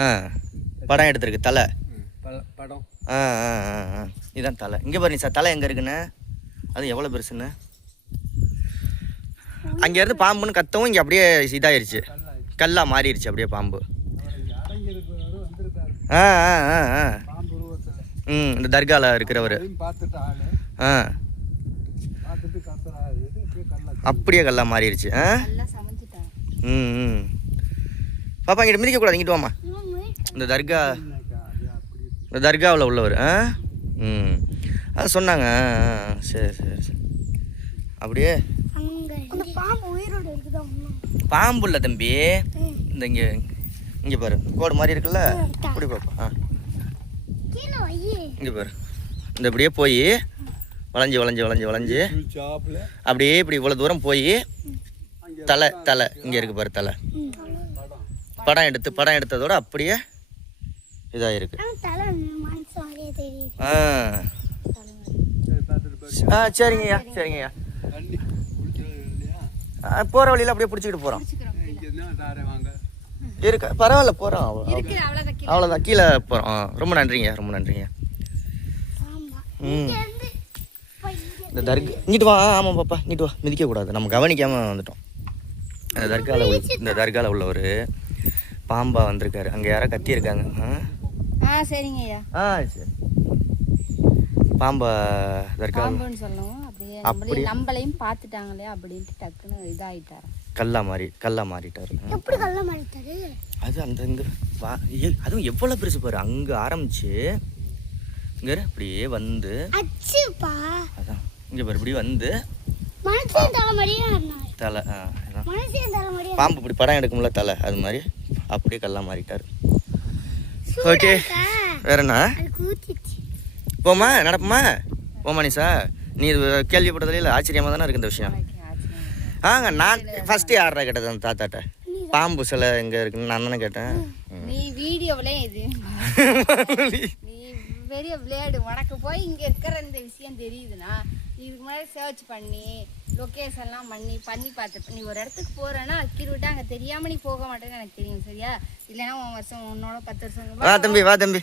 ஆ படம் எடுத்திருக்கு தலை படம். ஆ ஆ ஆ ஆ இதுதான் தலை. இங்கே பாரு சார் தலை எங்கே இருக்குன்னு, அது எவ்வளோ பெருசுன்னு. அங்கேருந்து பாம்புன்னு கத்தவும் இங்கே அப்படியே இதாயிருச்சு, கல்லா மாறிடுச்சு அப்படியே பாம்பு. ஆ ஆ ஆ ஆ இந்த தர்காவில் இருக்கிறவர் ஆ அப்படியே கல்லா மாறிடுச்சு. ஆ ம் பாப்பா இங்கிட்ட மிதிக்கக்கூடாது, இங்கிட்டு வாமா. இந்த தர்காவில் உள்ளவர். ஆ அது சொன்னாங்க. சரி சரி சரி. அப்படியே பாம்பு இல்லை தம்பி, இந்த இங்கே பாரு கோடு மாதிரி இருக்குல்ல, இப்படி பாப்பா. இங்கே பாரு, இந்த இப்படியே போய் வளைஞ்சி வளைஞ்சி வளைஞ்சி வளைஞ்சி அப்படியே இப்படி இவ்வளோ தூரம் போய் தலை இங்கே இருக்கு பாரு. தலை படம் எடுத்ததோட அப்படியே இதாக இருக்கு. சரிங்கய்யா சரிங்கய்யா. போகிற வழியில் அப்படியே பிடிச்சிக்கிட்டு போகிறோம். இருக்கு பரவாயில்ல, போகிறோம் அவ்வளோதான், கீழே போகிறோம். ரொம்ப நன்றிங்க ரொம்ப நன்றிங்க. இந்த தர்கா இங்கிட்டு வா. ஆமாம் பாப்பா இங்கிட்டு வா, மிதிக்கக்கூடாது, நம்ம கவனிக்காமல் வந்துட்டோம். இந்த தர்காவில் உள்ளவர் பாம்பா வந்திருக்காரு. அங்கே யாரோ கத்தியிருக்காங்க. சரிங்கய்யா. சரி பாம்பா தர்கான்னு சொல்லணும். அப்படியே நம்மளையும் பார்த்துட்டாங்களே அப்படின்ட்டு டக்குன்னு இதாகிட்டாரு, கல்லா மாறிட்டாரு. எப்படி கல்லா மாறிட்டாரு? அது அந்த இங்கே அதுவும் எவ்வளோ பெருசு பாரு. அங்கே ஆரம்பிச்சு இங்கே அப்படியே வந்து அதான் இங்கே பாரு இப்படி வந்து தலை பாம்பு இப்படி படம் எடுக்கும்ல தலை, அது மாதிரி அப்படியே கல்லா மாறிட்டாரு. ஓகே வேற என்ன போமா நடப்புமா போமா நிஷா. நீ கேள்விப்பட்டதுல இல்லை, ஆச்சரியமாக தானே இருக்கு இந்த விஷயம். நான் ஃபஸ்ட்டு யாரா கேட்டது அந்த தாத்தாட்ட பாம்பு சிலை எங்கே இருக்குன்னு நான் தானே கேட்டேன். நீ வீடியோவிலே இது நீ பெரிய விளையாடு, உனக்கு போய் இங்கே இருக்கிற இந்த விஷயம் தெரியுதுன்னா இதுக்கு முன்னாடி சர்ச் பண்ணி லொக்கேஷன்லாம் பண்ணி பார்த்துட்டு நீ ஒரு இடத்துக்கு போகிறேன்னா அக்கிரி விட்டு அங்கே தெரியாமல் நீ போக மாட்டேன்னு எனக்கு தெரியும், சரியா? இல்லைன்னா உன் வருஷம் உன்னோட 10 வருஷம். வா தம்பி வா தம்பி.